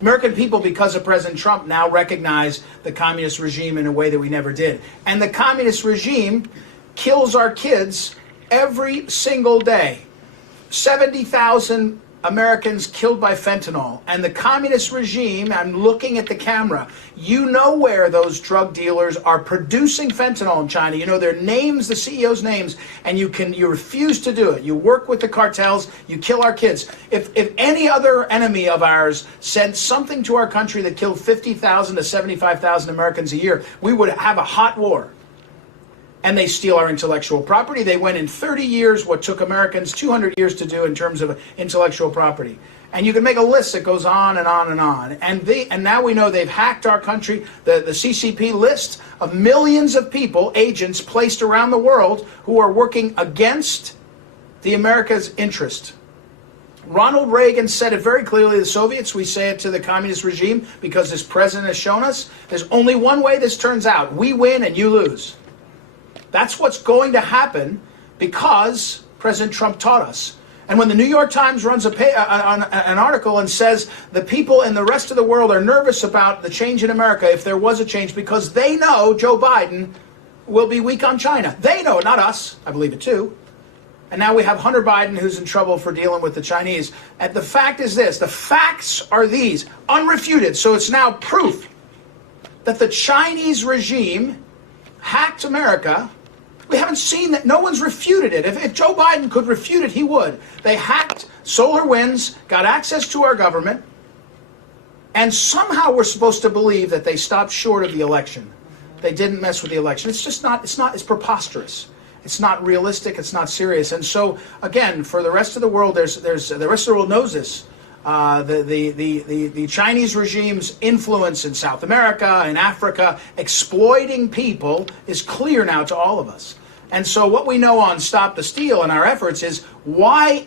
American people, because of President Trump, now recognize the communist regime in a way that we never did. And the communist regime kills our kids every single day. 70,000 Americans killed by fentanyl. And the communist regime, I'm looking at the camera, you know where those drug dealers are producing fentanyl in China. You know their names, the CEOs' names, and you refuse to do it. You work with the cartels, you kill our kids. If any other enemy of ours said something to our country that killed 50,000 to 75,000 Americans a year, we would have a hot war. And they steal our intellectual property. They went in 30 years what took Americans 200 years to do in terms of intellectual property. And you can make a list that goes on and on and on. And now we know they've hacked our country. The CCP list of millions of people, agents placed around the world who are working against the America's interest. Ronald Reagan said it very clearly, the Soviets, we say it to the communist regime because this president has shown us, there's only one way this turns out. We win and you lose. That's what's going to happen because President Trump taught us. And when the New York Times runs an article and says the people in the rest of the world are nervous about the change in America, if there was a change, because they know Joe Biden will be weak on China. They know it, not us. I believe it too. And now we have Hunter Biden who's in trouble for dealing with the Chinese. And the fact is this, the facts are these, unrefuted. So it's now proof that the Chinese regime hacked America. We haven't seen that. No one's refuted it. If Joe Biden could refute it, he would. They hacked SolarWinds, got access to our government, and somehow we're supposed to believe that they stopped short of the election. They didn't mess with the election. It's just not, it's preposterous. It's not realistic. It's not serious. And so, again, for the rest of the world, the rest of the world knows this. The Chinese regime's influence in South America and Africa, exploiting people, is clear now to all of us. And so what we know on Stop the Steal and our efforts is why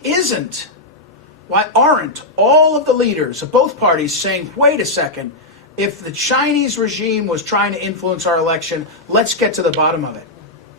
aren't all of the leaders of both parties saying, wait a second, if the Chinese regime was trying to influence our election, let's get to the bottom of it.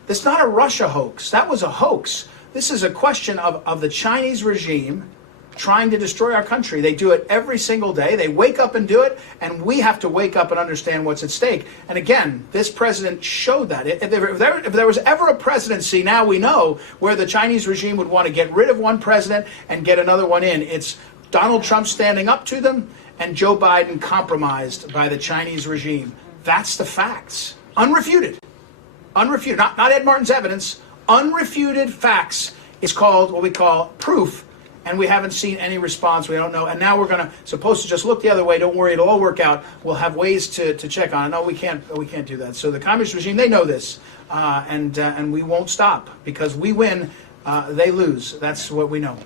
This is not a Russia hoax. That was a hoax. This is a question of the Chinese regime trying to destroy our country. They do it every single day. They wake up and do it, and we have to wake up and understand what's at stake. And again, this president showed that. If there was ever a presidency, now we know, where the Chinese regime would want to get rid of one president and get another one in. It's Donald Trump standing up to them and Joe Biden compromised by the Chinese regime. That's the facts. Unrefuted. Unrefuted. Not Ed Martin's evidence. Unrefuted facts is called what we call proof. And we haven't seen any response. We don't know. And now we're supposed to just look the other way. Don't worry, it'll all work out. We'll have ways to check on it. No, we can't do that. So the communist regime, they know this, and we won't stop because we win, they lose. That's what we know.